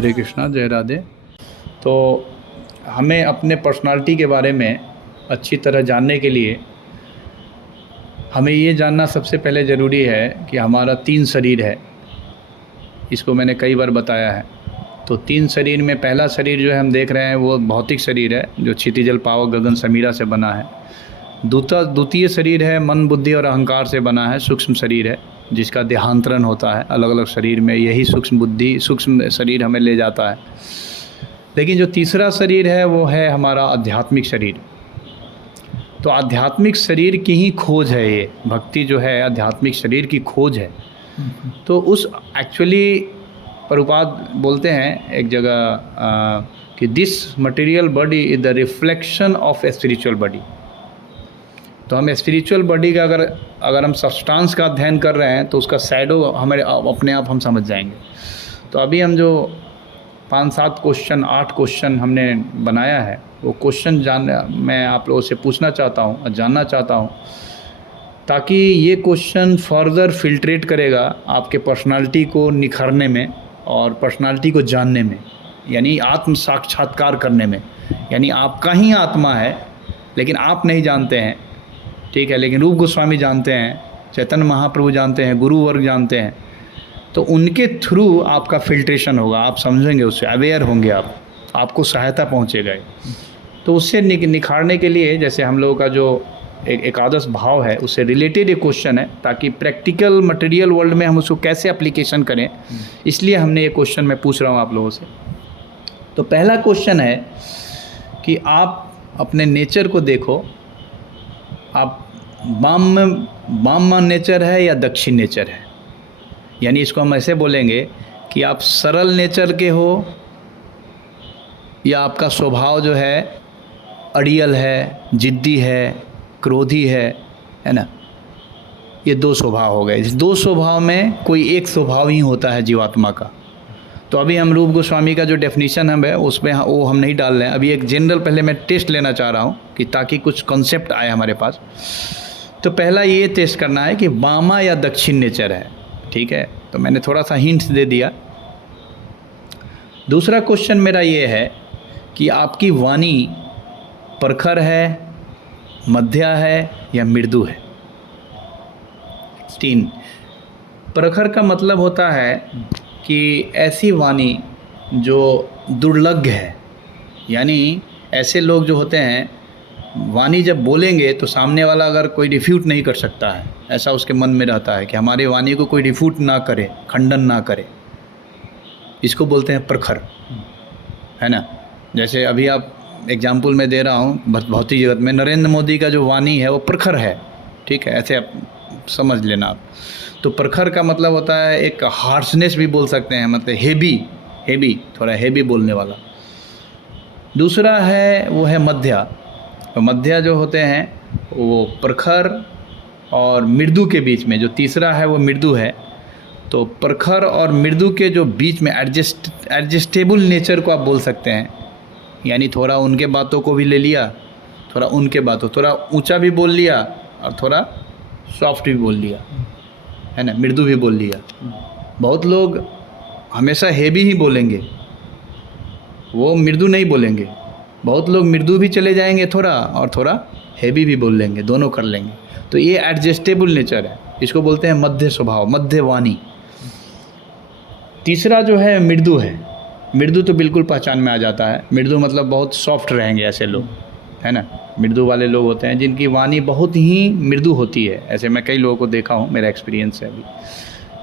हरे कृष्णा, जय राधे। तो हमें अपने पर्सनालिटी के बारे में अच्छी तरह जानने के लिए हमें ये जानना सबसे पहले ज़रूरी है कि हमारा 3 शरीर है। इसको मैंने कई बार बताया है। तो 3 शरीर में पहला शरीर जो है हम देख रहे हैं वो भौतिक शरीर है, जो क्षिति जल पावक गगन समीरा से बना है। द्वितीय शरीर है मन बुद्धि और अहंकार से बना है, सूक्ष्म शरीर है, जिसका देहांतरण होता है अलग अलग शरीर में। यही सूक्ष्म बुद्धि सूक्ष्म शरीर हमें ले जाता है। लेकिन जो तीसरा शरीर है वो है हमारा आध्यात्मिक शरीर। तो आध्यात्मिक शरीर की ही खोज है ये, भक्ति जो है आध्यात्मिक शरीर की खोज है। तो उस एक्चुअली प्रभुपाद बोलते हैं एक जगह कि this material body is the reflection of a spiritual body. तो हम स्पिरिचुअल बॉडी का अगर हम सब्सटेंस का अध्ययन कर रहे हैं तो उसका शैडो हमारे अपने आप हम समझ जाएंगे। तो अभी हम जो 5-7 क्वेश्चन 8 क्वेश्चन हमने बनाया है वो क्वेश्चन मैं आप लोगों से पूछना चाहता हूँ और जानना चाहता हूँ, ताकि ये क्वेश्चन फर्दर फिल्ट्रेट करेगा आपके पर्सनालिटी को निखरने में और पर्सनालिटी को जानने में, यानी आत्म साक्षात्कार करने में। यानी आपका ही आत्मा है लेकिन आप नहीं जानते हैं, ठीक है, लेकिन रूप गोस्वामी जानते हैं, चैतन्य महाप्रभु जानते हैं, गुरु वर्ग जानते हैं। तो उनके थ्रू आपका फिल्ट्रेशन होगा, आप समझेंगे, उससे अवेयर होंगे, आपको सहायता पहुंचेगा। तो उससे निखारने के लिए जैसे हम लोगों का जो एक एकादश भाव है उससे रिलेटेड एक क्वेश्चन है, ताकि प्रैक्टिकल मटेरियल वर्ल्ड में हम उसको कैसे एप्लीकेशन करें, इसलिए हमने ये क्वेश्चन मैं पूछ रहा हूँ आप लोगों से। तो पहला क्वेश्चन है कि आप अपने नेचर को देखो, आप वाम नेचर है या दक्षिण नेचर है। यानी इसको हम ऐसे बोलेंगे कि आप सरल नेचर के हो या आपका स्वभाव जो है अड़ियल है, जिद्दी है, क्रोधी है ना। ये 2 स्वभाव हो गए। इस 2 स्वभाव में कोई एक स्वभाव ही होता है जीवात्मा का। तो अभी हम रूप गोस्वामी का जो डेफिनेशन है उसमें वो हम नहीं डाल रहे हैं। अभी एक जनरल पहले मैं टेस्ट लेना चाह रहा हूँ कि ताकि कुछ कॉन्सेप्ट आए हमारे पास। तो पहला ये टेस्ट करना है कि वामा या दक्षिण नेचर है, ठीक है। तो मैंने थोड़ा सा हिंट्स दे दिया। दूसरा क्वेश्चन मेरा ये है कि आपकी वाणी प्रखर है, मध्य है या मृदु है। 3 प्रखर का मतलब होता है कि ऐसी वाणी जो दुर्लभ है, यानी ऐसे लोग जो होते हैं वाणी जब बोलेंगे तो सामने वाला अगर कोई रिफ्यूट नहीं कर सकता है, ऐसा उसके मन में रहता है कि हमारे वाणी को कोई रिफ्यूट ना करे, खंडन ना करे। इसको बोलते हैं प्रखर, है ना। जैसे अभी आप एग्जाम्पल मैं दे रहा हूँ, भौतिक जगत में नरेंद्र मोदी का जो वाणी है वो प्रखर है, ठीक है, ऐसे आप समझ लेना आप। तो प्रखर का मतलब होता है एक हार्शनेस भी बोल सकते हैं, मतलब हेवी, थोड़ा हेवी बोलने वाला। दूसरा है वो है मध्य। तो मध्य जो होते हैं वो प्रखर और मृदु के बीच में, जो तीसरा है वो मृदु है। तो प्रखर और मृदु के जो बीच में एडजस्टेबल नेचर को आप बोल सकते हैं। यानी थोड़ा उनके बातों को भी ले लिया, थोड़ा उनके बातों, थोड़ा ऊंचा भी बोल लिया और थोड़ा सॉफ्ट भी बोल लिया, है ना, मृदु भी बोल लिया। बहुत लोग हमेशा हेवी ही बोलेंगे, वो मृदु नहीं बोलेंगे। बहुत लोग मृदु भी चले जाएंगे थोड़ा और थोड़ा हेवी भी बोल लेंगे, दोनों कर लेंगे। तो ये एडजस्टेबल नेचर है, इसको बोलते हैं मध्य स्वभाव, मध्य वाणी। तीसरा जो है मृदु है। मृदु तो बिल्कुल पहचान में आ जाता है। मृदु मतलब बहुत सॉफ्ट रहेंगे ऐसे लोग, है ना। मृदु वाले लोग होते हैं जिनकी वाणी बहुत ही मृदु होती है। ऐसे मैं कई लोगों को देखा हूँ, मेरा एक्सपीरियंस है अभी।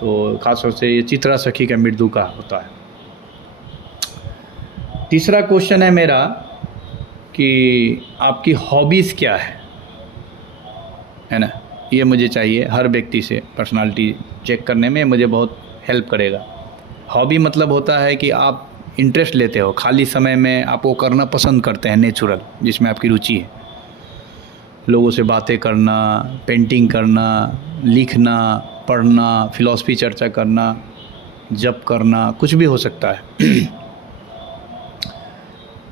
तो खासतौर से ये चित्रा सखी का मृदु का होता है। तीसरा क्वेश्चन है मेरा कि आपकी हॉबीज़ क्या है ना। ये मुझे चाहिए हर व्यक्ति से, पर्सनालिटी चेक करने में मुझे बहुत हेल्प करेगा। हॉबी मतलब होता है कि आप इंटरेस्ट लेते हो, खाली समय में आप वो करना पसंद करते हैं, नेचुरल, जिसमें आपकी रुचि है। लोगों से बातें करना, पेंटिंग करना, लिखना, पढ़ना, फिलॉसफी चर्चा करना, जप करना, कुछ भी हो सकता है।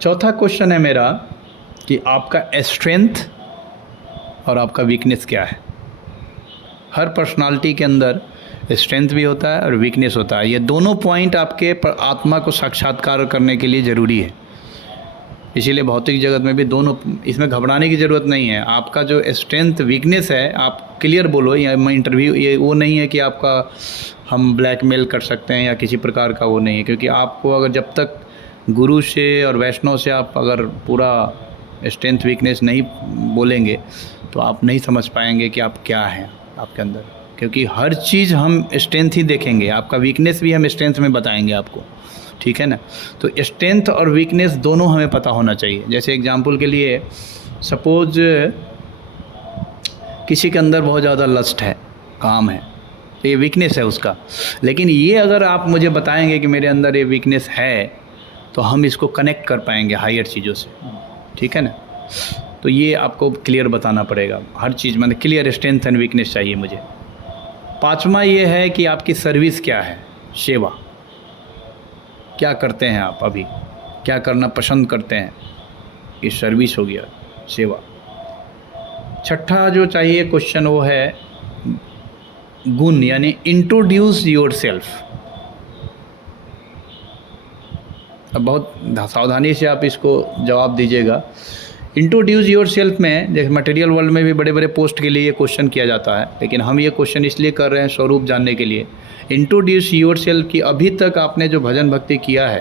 चौथा क्वेश्चन है मेरा कि आपका स्ट्रेंथ और आपका वीकनेस क्या है। हर पर्सनालिटी के अंदर स्ट्रेंथ भी होता है और वीकनेस होता है। ये दोनों पॉइंट आपके आत्मा को साक्षात्कार करने के लिए ज़रूरी है। इसीलिए भौतिक जगत में भी दोनों, इसमें घबराने की ज़रूरत नहीं है। आपका जो स्ट्रेंथ वीकनेस है आप क्लियर बोलो। या इंटरव्यू ये वो नहीं है कि आपका हम ब्लैकमेल कर सकते हैं या किसी प्रकार का वो नहीं है, क्योंकि आपको अगर जब तक गुरु से और वैष्णव से आप अगर पूरा स्ट्रेंथ वीकनेस नहीं बोलेंगे तो आप नहीं समझ पाएंगे कि आप क्या हैं आपके अंदर, क्योंकि हर चीज़ हम स्ट्रेंथ ही देखेंगे, आपका वीकनेस भी हम स्ट्रेंथ में बताएंगे आपको, ठीक है ना। तो स्ट्रेंथ और वीकनेस दोनों हमें पता होना चाहिए। जैसे एग्जांपल के लिए सपोज किसी के अंदर बहुत ज़्यादा लस्ट है, काम है, तो ये वीकनेस है उसका। लेकिन ये अगर आप मुझे बताएंगे कि मेरे अंदर ये वीकनेस है तो हम इसको कनेक्ट कर पाएंगे हायर चीज़ों से, ठीक है ना। तो ये आपको क्लियर बताना पड़ेगा हर चीज़, मतलब क्लियर स्ट्रेंथ एंड वीकनेस चाहिए मुझे। पांचवा ये है कि आपकी सर्विस क्या है, सेवा क्या करते हैं आप, अभी क्या करना पसंद करते हैं, ये सर्विस हो गया, सेवा। छठा जो चाहिए क्वेश्चन वो है गुण, यानी इंट्रोड्यूस योर सेल्फ। अब बहुत सावधानी से आप इसको जवाब दीजिएगा। इंट्रोड्यूस योर सेल्फ में जैसे मटेरियल वर्ल्ड में भी बड़े बड़े पोस्ट के लिए ये क्वेश्चन किया जाता है, लेकिन हम ये क्वेश्चन इसलिए कर रहे हैं स्वरूप जानने के लिए। इंट्रोड्यूस योर सेल्फ कि अभी तक आपने जो भजन भक्ति किया है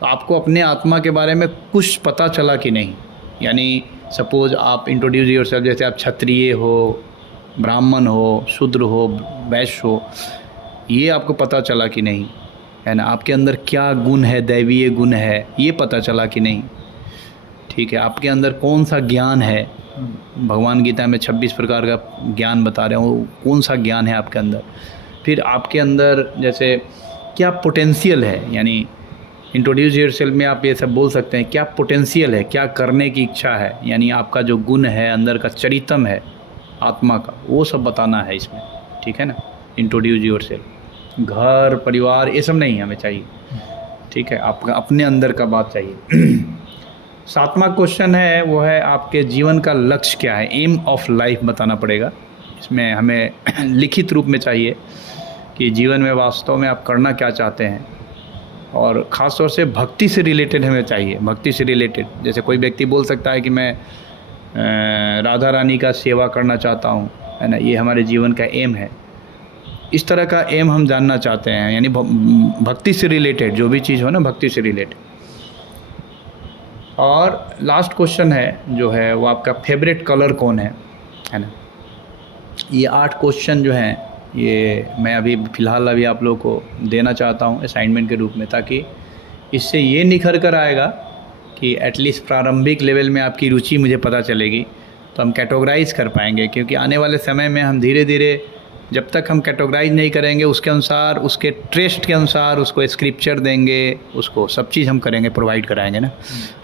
तो आपको अपने आत्मा के बारे में कुछ पता चला कि नहीं। यानी सपोज आप इंट्रोड्यूस योर सेल्फ, जैसे आप क्षत्रिय हो, ब्राह्मण हो, शूद्र हो, वैश्य हो, ये आपको पता चला कि नहीं, है ना। आपके अंदर क्या गुण है, दैवीय गुण है, ये पता चला कि नहीं, ठीक है। आपके अंदर कौन सा ज्ञान है, भगवान गीता में 26 प्रकार का ज्ञान बता रहे हैं, वो कौन सा ज्ञान है आपके अंदर। फिर आपके अंदर जैसे क्या पोटेंशियल है, यानी इंट्रोड्यूस योरसेल्फ में आप ये सब बोल सकते हैं, क्या पोटेंशियल है, क्या करने की इच्छा है, यानी आपका जो गुण है, अंदर का चरितम है आत्मा का, वो सब बताना है इसमें, ठीक है ना। इंट्रोड्यूस योरसेल्फ, घर परिवार ये सब नहीं हमें चाहिए, ठीक है। आपका अपने अंदर का बात चाहिए। सातवां क्वेश्चन है वो है आपके जीवन का लक्ष्य क्या है, एम ऑफ लाइफ बताना पड़ेगा। इसमें हमें लिखित रूप में चाहिए कि जीवन में वास्तव में आप करना क्या चाहते हैं, और ख़ास तौर से भक्ति से रिलेटेड हमें चाहिए। भक्ति से रिलेटेड जैसे कोई व्यक्ति बोल सकता है कि मैं राधा रानी का सेवा करना चाहता हूँ, है ना, ये हमारे जीवन का एम है। इस तरह का एम हम जानना चाहते हैं, यानी भक्ति से रिलेटेड जो भी चीज़ हो ना, भक्ति से रिलेटेड। और लास्ट क्वेश्चन है जो है वो आपका फेवरेट कलर कौन है ना। ये 8 क्वेश्चन जो हैं ये मैं अभी फ़िलहाल अभी आप लोगों को देना चाहता हूँ असाइनमेंट के रूप में, ताकि इससे ये निखर कर आएगा कि एटलीस्ट प्रारंभिक लेवल में आपकी रुचि मुझे पता चलेगी, तो हम कैटेगराइज कर पाएंगे। क्योंकि आने वाले समय में हम धीरे धीरे जब तक हम कैटेगराइज नहीं करेंगे, उसके अनुसार, उसके ट्रेस्ट के अनुसार उसको स्क्रिप्चर देंगे, उसको सब चीज़ हम करेंगे, प्रोवाइड कराएंगे ना।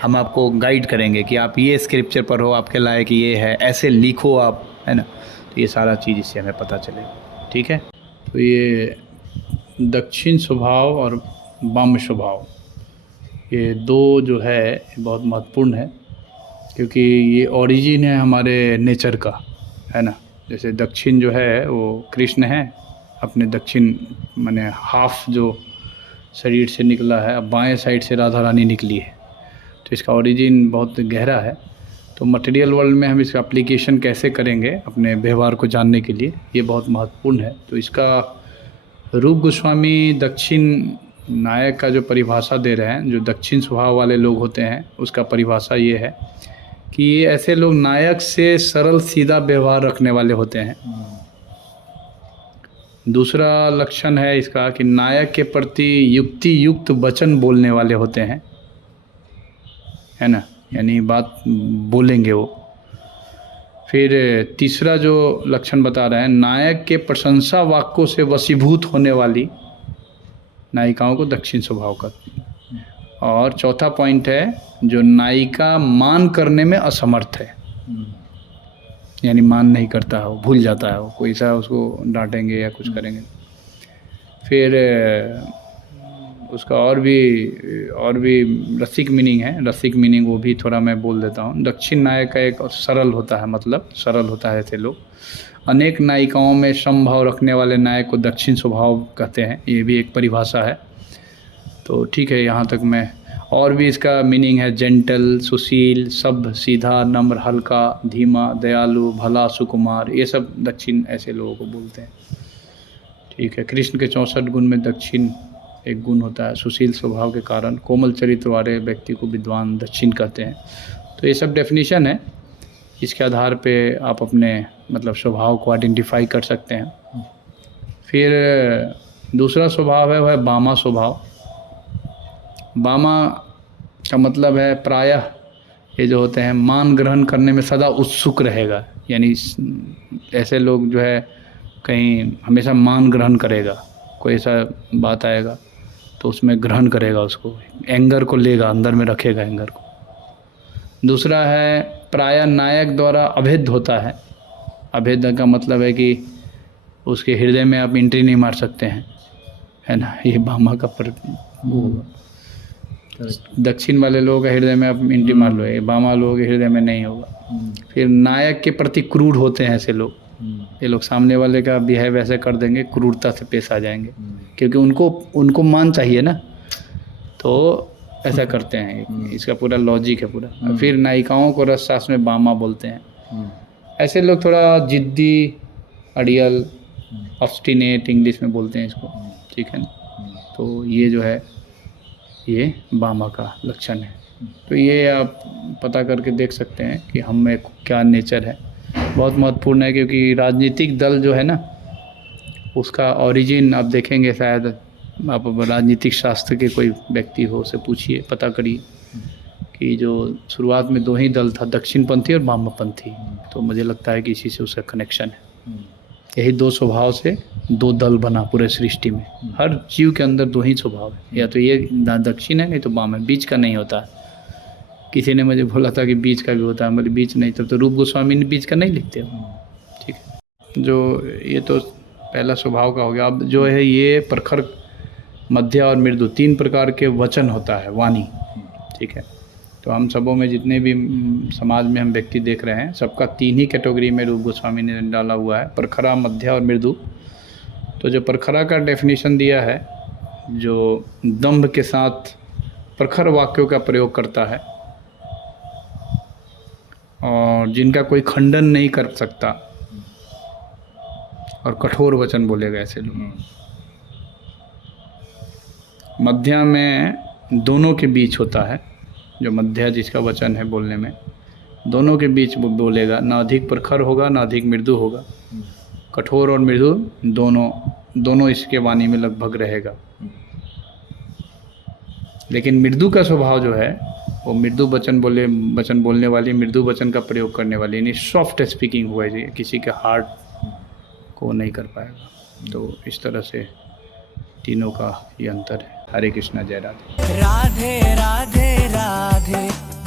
हम आपको गाइड करेंगे कि आप ये स्क्रिप्चर पढ़ो, आपके लायक ये है, ऐसे लिखो आप, है ना। तो ये सारा चीज़ इससे हमें पता चलेगा, ठीक है। तो ये दक्षिण स्वभाव और वाम स्वभाव, ये दो जो है बहुत महत्वपूर्ण है, क्योंकि ये ओरिजिन है हमारे नेचर का, है ना। जैसे दक्षिण जो है वो कृष्ण है, अपने दक्षिण माने हाफ जो शरीर से निकला है, अब बाएं साइड से राधा रानी निकली है, तो इसका ओरिजिन बहुत गहरा है। तो मटेरियल वर्ल्ड में हम इसका एप्लीकेशन कैसे करेंगे अपने व्यवहार को जानने के लिए, ये बहुत महत्वपूर्ण है। तो इसका रूप गोस्वामी दक्षिण नायक का जो परिभाषा दे रहे हैं, जो दक्षिण स्वभाव वाले लोग होते हैं, उसका परिभाषा ये है कि ये ऐसे लोग नायक से सरल सीधा व्यवहार रखने वाले होते हैं। दूसरा लक्षण है इसका कि नायक के प्रति युक्ति युक्त वचन बोलने वाले होते हैं, है ना, यानी बात बोलेंगे वो। फिर तीसरा जो लक्षण बता रहे हैं, नायक के प्रशंसा वाक्यों से वशीभूत होने वाली नायिकाओं को दक्षिण स्वभाव का। और चौथा पॉइंट है जो नायिका मान करने में असमर्थ है, यानी मान नहीं करता है, वो भूल जाता है, वो कोई सा उसको डांटेंगे या कुछ करेंगे। फिर उसका और भी रसिक मीनिंग है। रसिक मीनिंग वो भी थोड़ा मैं बोल देता हूँ। दक्षिण नायक का एक सरल होता है, मतलब सरल होता है ऐसे लोग। अनेक नायिकाओं में समभाव रखने वाले नायक को दक्षिण स्वभाव कहते हैं, ये भी एक परिभाषा है। तो ठीक है, यहाँ तक मैं। और भी इसका मीनिंग है जेंटल, सुशील, सभ्य, सीधा, नम्र, हल्का, धीमा, दयालु, भला, सुकुमार, ये सब दक्षिण ऐसे लोगों को बोलते हैं। ठीक है। कृष्ण के 64 गुण में दक्षिण एक गुण होता है। सुशील स्वभाव के कारण कोमल चरित्र वाले व्यक्ति को विद्वान दक्षिण कहते हैं। तो ये सब डेफिनेशन है, इसके आधार पे आप अपने मतलब स्वभाव को आइडेंटिफाई कर सकते हैं। फिर दूसरा स्वभाव है वह है बामा स्वभाव। बामा का मतलब है प्रायः ये जो होते हैं मान ग्रहण करने में सदा उत्सुक रहेगा, यानी ऐसे लोग जो है कहीं हमेशा मान ग्रहण करेगा। कोई ऐसा बात आएगा तो उसमें ग्रहण करेगा, उसको एंगर को लेगा, अंदर में रखेगा एंगर को। दूसरा है प्रायः नायक द्वारा अभेद होता है। अभेद का मतलब है कि उसके हृदय में आप एंट्री नहीं मार सकते हैं, है ना। ये बामा का दक्षिण वाले लोगों का हृदय में आप एंट्री मार लो, ये बामा लोगों के हृदय में नहीं होगा। फिर नायक के प्रति क्रूर होते हैं ऐसे लोग। ये लोग सामने वाले का बिहेव ऐसे कर देंगे, क्रूरता से पेश आ जाएंगे, क्योंकि उनको मान चाहिए ना, तो ऐसा करते हैं। इसका पूरा लॉजिक है पूरा। फिर नायिकाओं को रसशास्त्र में बामा बोलते हैं। ऐसे लोग थोड़ा जिद्दी, अड़ियल, ऑब्स्टिनेट इंग्लिश में बोलते हैं इसको, ठीक है ना। तो ये जो है ये बामा का लक्षण है। तो ये आप पता करके देख सकते हैं कि हम में क्या नेचर है। बहुत महत्वपूर्ण है, क्योंकि राजनीतिक दल जो है ना उसका ओरिजिन आप देखेंगे, शायद आप राजनीतिक शास्त्र के कोई व्यक्ति हो उसे पूछिए, पता करिए कि जो शुरुआत में 2 ही दल था, दक्षिणपंथी और वामपंथी। तो मुझे लगता है कि इसी से उसका कनेक्शन है। यही 2 स्वभाव से 2 दल बना पूरे सृष्टि में। हर जीव के अंदर 2 ही स्वभाव है, या तो ये दक्षिण है नहीं तो वाम है, बीच का नहीं होता है। किसी ने मुझे बोला था कि बीच का भी होता है, मतलब बीच नहीं, तब तो रूप गोस्वामी ने बीच का नहीं लिखते हो, ठीक है। जो ये तो पहला स्वभाव का हो गया। अब जो है ये प्रखर, मध्य और मृदु 3 प्रकार के वचन होता है, वाणी, ठीक है। तो हम सबों में जितने भी समाज में हम व्यक्ति देख रहे हैं, सबका 3 ही कैटेगरी में रूप गोस्वामी ने डाला हुआ है, प्रखरा, मध्य और मृदु। तो जो प्रखरा का डेफिनेशन दिया है, जो दंभ के साथ प्रखर वाक्यों का प्रयोग करता है और जिनका कोई खंडन नहीं कर सकता और कठोर वचन बोलेगा, ऐसे लोग। मध्य में दोनों के बीच होता है, जो मध्य जिसका वचन है बोलने में, दोनों के बीच वो बोलेगा, ना अधिक प्रखर होगा ना अधिक मृदु होगा। कठोर और मृदु दोनों इसके वाणी में लगभग रहेगा। लेकिन मृदु का स्वभाव जो है वो मृदु वचन बोलने वाली, मृदु वचन का प्रयोग करने वाली, यानी सॉफ्ट स्पीकिंग हुआ है, किसी के हार्ट को नहीं कर पाएगा। तो इस तरह से तीनों का ये अंतर है। हरे कृष्णा, जय राधे। राधे राधे राधे।